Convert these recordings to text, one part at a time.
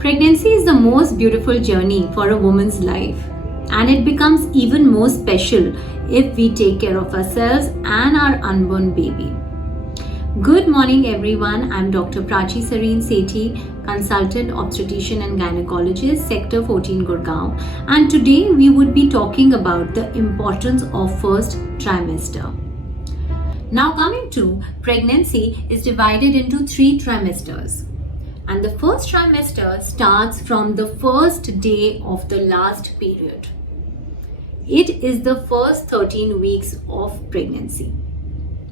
Pregnancy is the most beautiful journey for a woman's life, and it becomes even more special if we take care of ourselves and our unborn baby. Good morning everyone, I'm Dr. Prachi Sarin, consultant obstetrician and gynecologist, Sector 14 Gurgaon, and today we would be talking about the importance of first trimester. Now coming to pregnancy is divided into 3 trimesters. And the first trimester starts from the first day of the last period. It is the first 13 weeks of pregnancy.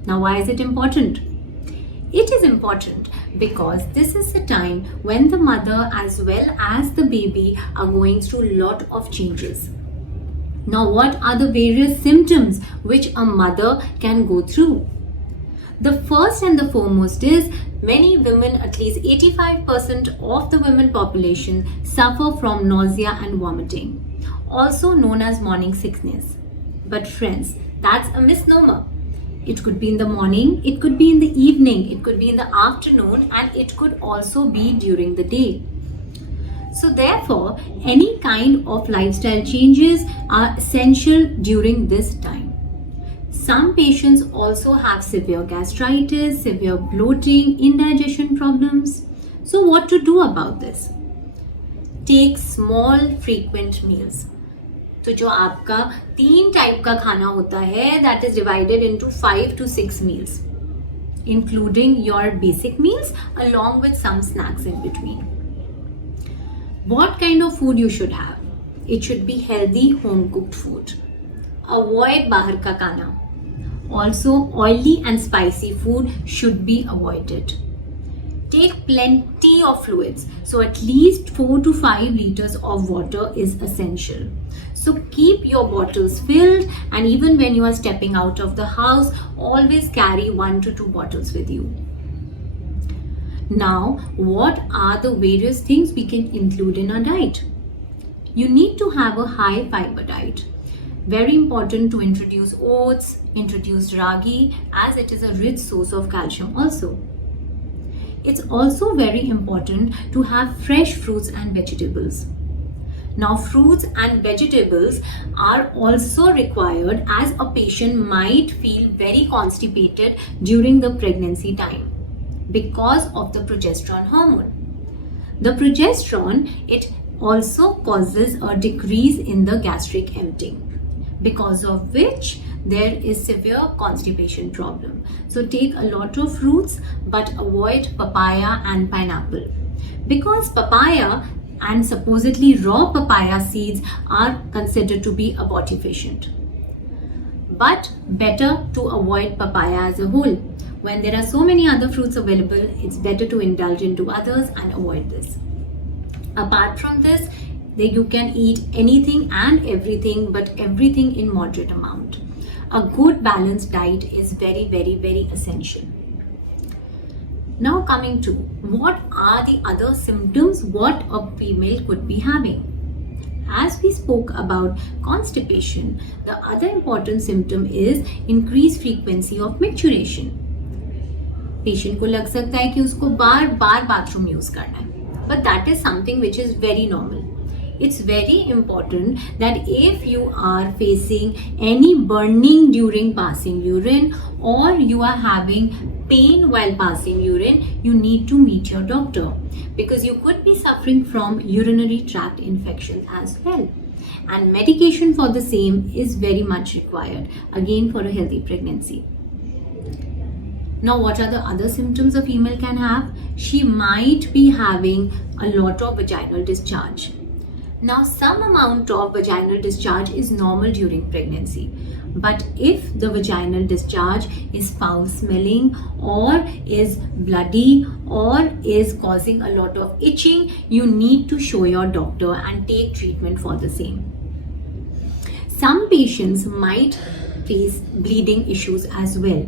Now, why is it important? It is important because this is the time when the mother as well as the baby are going through a lot of changes. Now, what are the various symptoms which a mother can go through? The first and the foremost is many women, at least 85% of the women population, suffer from nausea and vomiting, also known as morning sickness. But friends, that's a misnomer. It could be in the morning, it could be in the evening, it could be in the afternoon, and it could also be during the day. So therefore, any kind of lifestyle changes are essential during this time. Some patients also have severe gastritis, severe bloating, indigestion problems. So what to do about this? Take small frequent meals. तो जो आपका 3 type का खाना होता है, that is divided into 5 to 6 meals, including your basic meals along with some snacks in between. What kind of food you should have? It should be healthy home cooked food. Avoid बाहर का खाना. Also, oily and spicy food should be avoided. Take plenty of fluids. So at least 4 to 5 liters of water is essential. So keep your bottles filled, and even when you are stepping out of the house, always carry 1 to 2 bottles with you. Now, what are the various things we can include in our diet? You need to have a high fiber diet. Very important to introduce oats, introduce ragi, as it is a rich source of calcium also. It's also very important to have fresh fruits and vegetables. Now, fruits and vegetables are also required as a patient might feel very constipated during the pregnancy time because of the progesterone hormone. The progesterone, it also causes a decrease in the gastric emptying, because of which there is severe constipation problem. So take a lot of fruits but avoid papaya and pineapple, because papaya and supposedly raw papaya seeds are considered to be abortifacient. But better to avoid papaya as a whole. When there are so many other fruits available, it's better to indulge into others and avoid this. Apart from this, you can eat anything and everything, but everything in moderate amount. A good balanced diet is very, very, very essential. Now coming to what are the other symptoms what a female could be having. As we spoke about constipation, the other important symptom is increased frequency of micturition. Patient को लग सकता है कि उसको बार-बार bathroom use करना है, but that is something which is very normal. It's very important that if you are facing any burning during passing urine or you are having pain while passing urine, you need to meet your doctor, because you could be suffering from urinary tract infection as well. And medication for the same is very much required, again for a healthy pregnancy. Now, what are the other symptoms a female can have? She might be having a lot of vaginal discharge. Now, some amount of vaginal discharge is normal during pregnancy, but if the vaginal discharge is foul smelling or is bloody or is causing a lot of itching, you need to show your doctor and take treatment for the same. Some patients might face bleeding issues as well.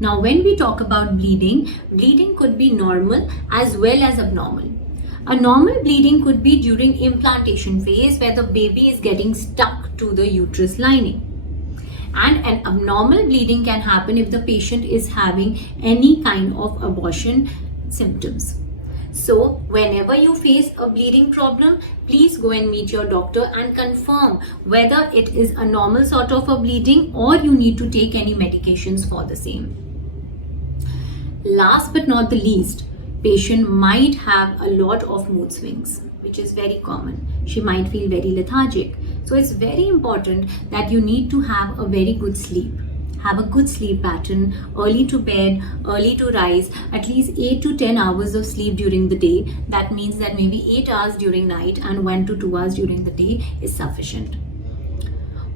Now, when we talk about bleeding could be normal as well as abnormal. A normal bleeding could be during implantation phase where the baby is getting stuck to the uterus lining. And an abnormal bleeding can happen if the patient is having any kind of abortion symptoms. So whenever you face a bleeding problem, please go and meet your doctor and confirm whether it is a normal sort of a bleeding or you need to take any medications for the same. Last but not the least, patient might have a lot of mood swings, which is very common. She might feel very lethargic. So it's very important that you need to have a very good sleep. Have a good sleep pattern, early to bed, early to rise, at least 8 to 10 hours of sleep during the day. That means that maybe 8 hours during night and 1 to 2 hours during the day is sufficient.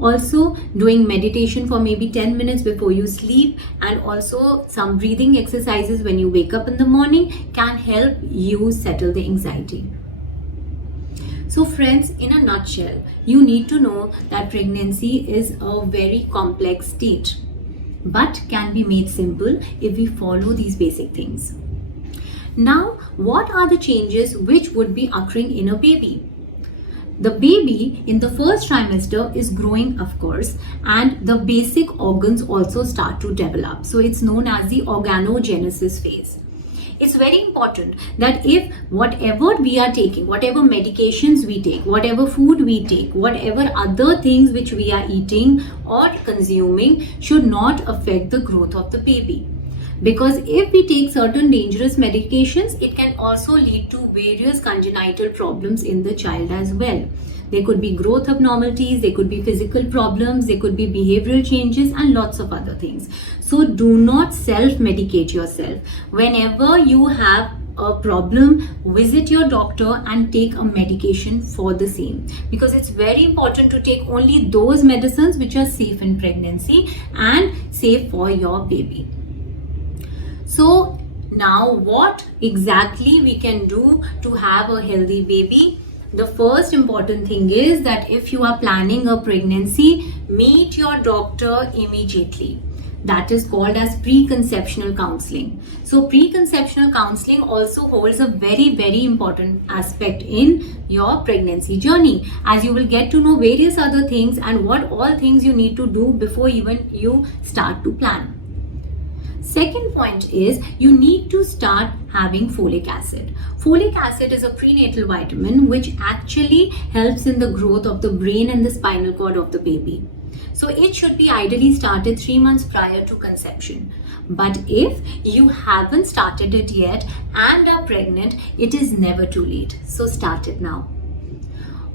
Also, doing meditation for maybe 10 minutes before you sleep and also some breathing exercises when you wake up in the morning can help you settle the anxiety. So friends, in a nutshell, you need to know that pregnancy is a very complex state, but can be made simple if we follow these basic things. Now, what are the changes which would be occurring in a baby? The baby in the first trimester is growing, of course, and the basic organs also start to develop. So it's known as the organogenesis phase. It's very important that if whatever we are taking, whatever medications we take, whatever food we take, whatever other things which we are eating or consuming should not affect the growth of the baby. Because if we take certain dangerous medications, it can also lead to various congenital problems in the child as well. There could be growth abnormalities, there could be physical problems, there could be behavioral changes and lots of other things. So do not self-medicate yourself. Whenever you have a problem, visit your doctor and take a medication for the same. Because it's very important to take only those medicines which are safe in pregnancy and safe for your baby. So now what exactly we can do to have a healthy baby? The first important thing is that if you are planning a pregnancy, meet your doctor immediately. That is called as preconceptional counseling. So preconceptional counseling also holds a very, very important aspect in your pregnancy journey, as you will get to know various other things and what all things you need to do before even you start to plan. Second point is you need to start having folic acid. Folic acid is a prenatal vitamin which actually helps in the growth of the brain and the spinal cord of the baby. So it should be ideally started 3 months prior to conception. But if you haven't started it yet and are pregnant, it is never too late. So start it now.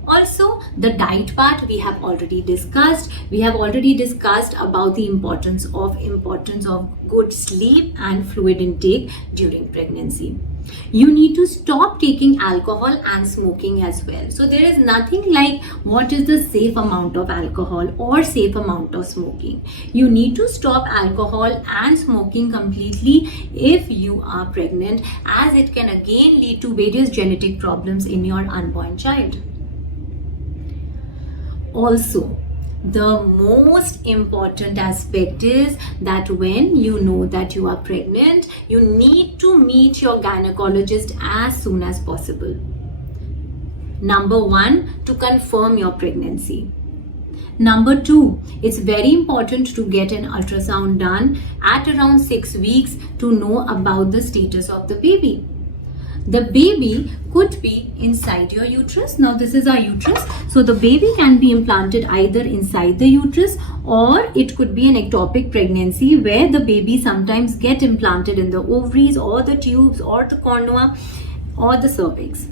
Also, the diet part we have already discussed. We have already discussed about the importance of good sleep and fluid intake during pregnancy. You need to stop taking alcohol and smoking as well. So there is nothing like what is the safe amount of alcohol or safe amount of smoking. You need to stop alcohol and smoking completely if you are pregnant, as it can again lead to various genetic problems in your unborn child. Also, the most important aspect is that when you know that you are pregnant, you need to meet your gynecologist as soon as possible. Number 1, to confirm your pregnancy. Number 2, it's very important to get an ultrasound done at around 6 weeks to know about the status of the baby. The baby could be inside your uterus. Now this is our uterus. So the baby can be implanted either inside the uterus, or it could be an ectopic pregnancy where the baby sometimes get implanted in the ovaries or the tubes or the cornua or the cervix.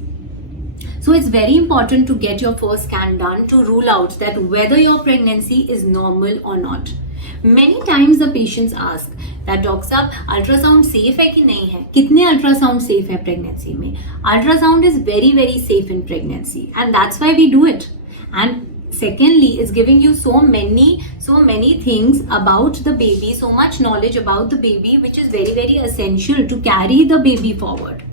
So it's very important to get your first scan done to rule out that whether your pregnancy is normal or not. Many times the patients ask that doctor साहब ultrasound safe है कि नहीं है, कितने ultrasound safe है pregnancy में. Ultrasound is very very safe in pregnancy and that's why we do it. And secondly, it's giving you so many things about the baby, so much knowledge about the baby, which is very very essential to carry the baby forward.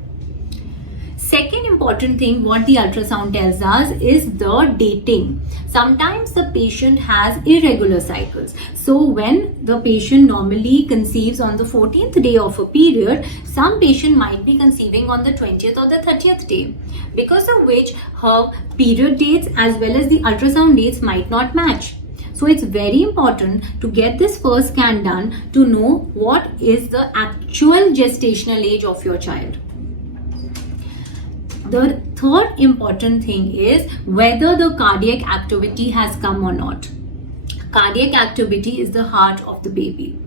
Second important thing what the ultrasound tells us is the dating. Sometimes the patient has irregular cycles. So when the patient normally conceives on the 14th day of a period, some patient might be conceiving on the 20th or the 30th day, because of which her period dates as well as the ultrasound dates might not match. So it's very important to get this first scan done to know what is the actual gestational age of your child. The third important thing is whether the cardiac activity has come or not. Cardiac activity is the heart of the baby.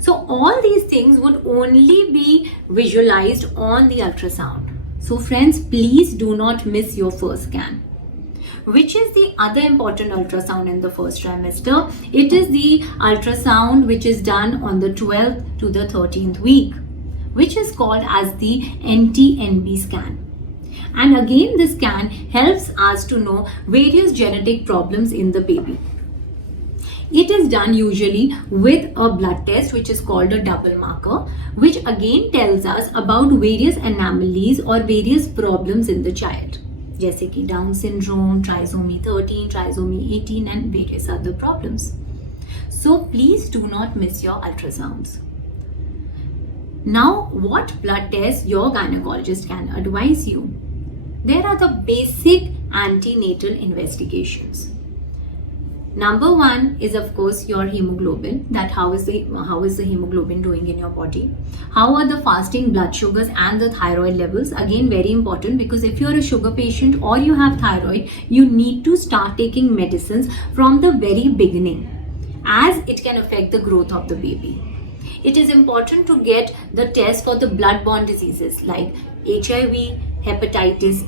So all these things would only be visualized on the ultrasound. So friends, please do not miss your first scan. Which is the other important ultrasound in the first trimester? It is the ultrasound which is done on the 12th to the 13th week, which is called as the NT-NB scan. And again, this scan helps us to know various genetic problems in the baby. It is done usually with a blood test which is called a double marker, which again tells us about various anomalies or various problems in the child, जैसे कि Down syndrome, trisomy 13, trisomy 18 and various other problems. So please do not miss your ultrasounds. Now, what blood tests your gynecologist can advise you? There are the basic antenatal investigations. Number one is of course your hemoglobin, that how is the hemoglobin doing in your body. How are the fasting blood sugars and the thyroid levels? Again, very important, because if you're a sugar patient or you have thyroid, you need to start taking medicines from the very beginning, as it can affect the growth of the baby. It is important to get the test for the blood-borne diseases like HIV, hepatitis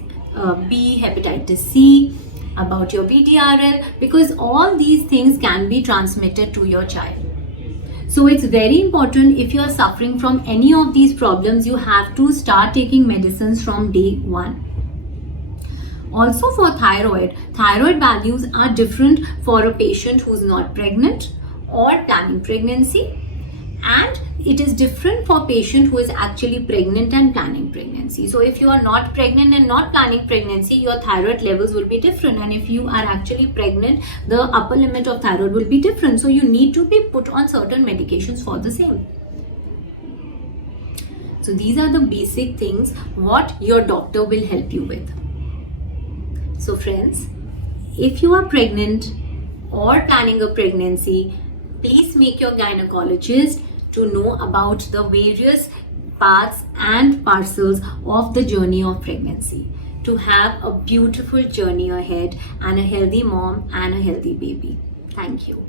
B, hepatitis C, about your VDRL, because all these things can be transmitted to your child. So it's very important, if you are suffering from any of these problems, you have to start taking medicines from day one. Also for thyroid values are different for a patient who's not pregnant or planning pregnancy, and it is different for patient who is actually pregnant and planning pregnancy. So if you are not pregnant and not planning pregnancy, your thyroid levels will be different, and if you are actually pregnant, the upper limit of thyroid will be different. So you need to be put on certain medications for the same. So these are the basic things what your doctor will help you with. So friends, if you are pregnant or planning a pregnancy, please make your gynecologist to know about the various parts and parcels of the journey of pregnancy, to have a beautiful journey ahead and a healthy mom and a healthy baby. Thank you.